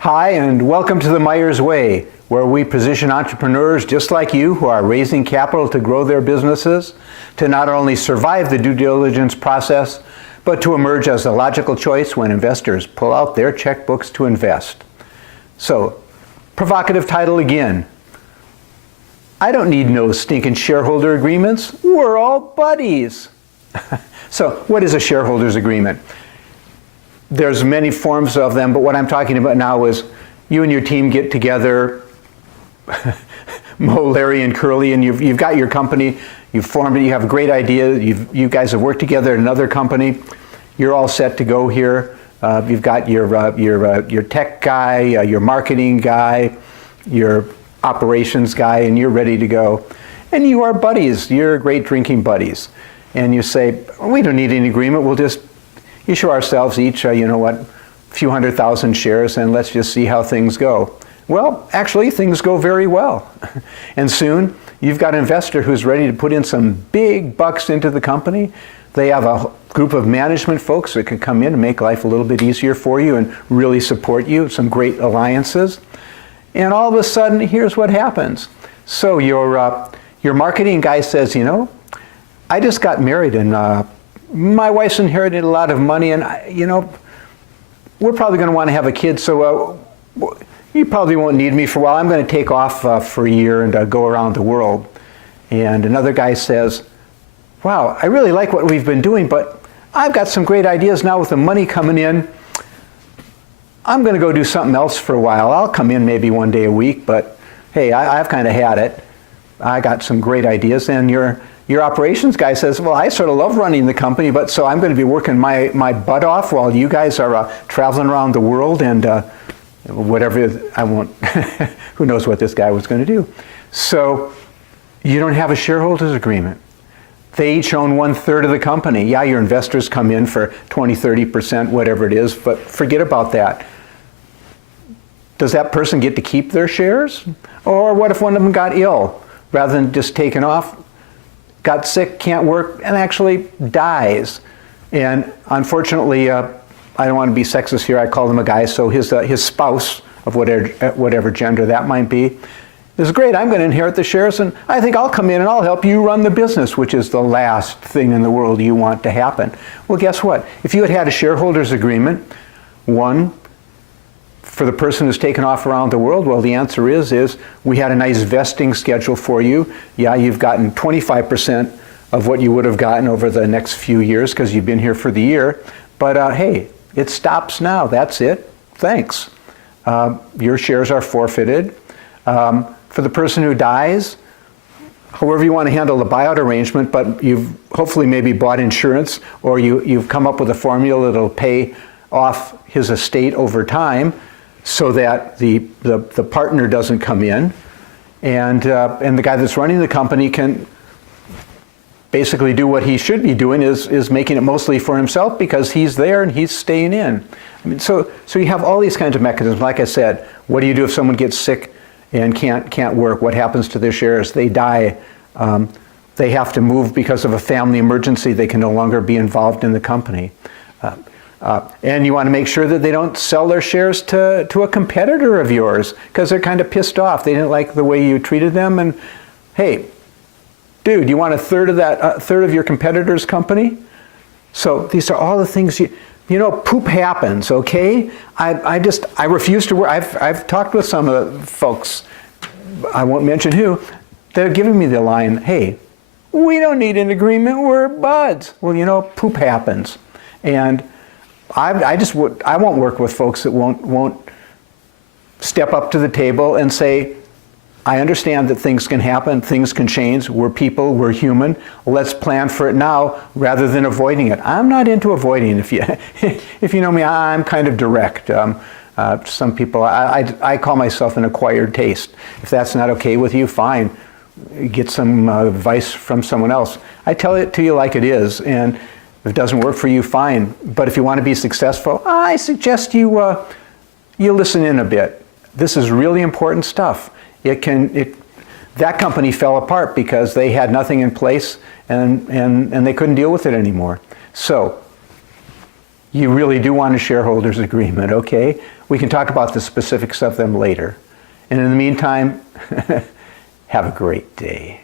Hi, and welcome to the Myers Way, where we position entrepreneurs just like you who are raising capital to grow their businesses, to not only survive the due diligence process, but to emerge as a logical choice when investors pull out their checkbooks to invest. So, provocative title again. I don't need no stinking shareholder agreements. We're all buddies. So, what is a shareholders agreement? There's many forms of them, but what I'm talking about now is you and your team get together, Mo, Larry, and Curly, and you've got your company, you've formed it, you have a great idea, you guys have worked together at another company, you're all set to go here. You've got your tech guy, your marketing guy, your operations guy, and you're ready to go. And you are buddies, you're great drinking buddies. And you say, we don't need any agreement, we'll just issue ourselves each, a few 100,000 shares, and let's just see how things go. Well, actually, things go very well. And soon, you've got an investor who's ready to put in some big bucks into the company. They have a group of management folks that can come in and make life a little bit easier for you and really support you, some great alliances. And all of a sudden, here's what happens. So your marketing guy says, I just got married and my wife's inherited a lot of money, and we're probably going to want to have a kid, so you probably won't need me for a while. I'm going to take off for a year and go around the world. And another guy says, wow, I really like what we've been doing, but I've got some great ideas now with the money coming in. I'm going to go do something else for a while. I'll come in maybe one day a week, but hey, I've kind of had it. I got some great ideas, and your operations guy says, well, I sort of love running the company, but so I'm going to be working my butt off while you guys are traveling around the world and whatever, I won't, who knows what this guy was going to do. So you don't have a shareholders agreement. They each own 1/3 of the company. Yeah, your investors come in for 20, 30%, whatever it is, but forget about that. Does that person get to keep their shares? Or what if one of them got ill? Rather than just taking off, got sick, can't work, and actually dies. And unfortunately, I don't want to be sexist here, I call him a guy, so his spouse, of whatever gender that might be, is great, I'm going to inherit the shares, and I think I'll come in and I'll help you run the business, which is the last thing in the world you want to happen. Well, guess what? If you had had a shareholders agreement, one, for the person who's taken off around the world, well, the answer is we had a nice vesting schedule for you. Yeah, you've gotten 25% of what you would have gotten over the next few years because you've been here for the year. But hey, it stops now. That's it. Thanks. Your shares are forfeited. For the person who dies, however you want to handle the buyout arrangement, but you've hopefully maybe bought insurance, or you've come up with a formula that'll pay off his estate over time, so that the partner doesn't come in, and the guy that's running the company can basically do what he should be doing, is making it mostly for himself because he's there and he's staying in. I mean, so you have all these kinds of mechanisms. Like I said, what do you do if someone gets sick and can't work? What happens to their shares? They die. They have to move because of a family emergency. They can no longer be involved in the company. And you want to make sure that they don't sell their shares to a competitor of yours because they're kind of pissed off. They didn't like the way you treated them. And hey, dude, you want a third of that, third of your competitor's company? So these are all the things poop happens, okay? I refuse to work. I've talked with some of the folks, I won't mention who, they're giving me the line, hey, we don't need an agreement, we're buds. Well, poop happens. And I won't work with folks that won't step up to the table and say, I understand that things can happen, things can change, we're people, we're human, let's plan for it now rather than avoiding it. I'm not into avoiding. If you know me, I'm kind of direct. Some people, I call myself an acquired taste. If that's not okay with you, fine. Get some advice from someone else. I tell it to you like it is, and if it doesn't work for you, fine. But if you want to be successful, I suggest you listen in a bit. This is really important stuff. That company fell apart because they had nothing in place and they couldn't deal with it anymore. So You really do want a shareholders agreement, okay? We can talk about the specifics of them later. And in the meantime, have a great day.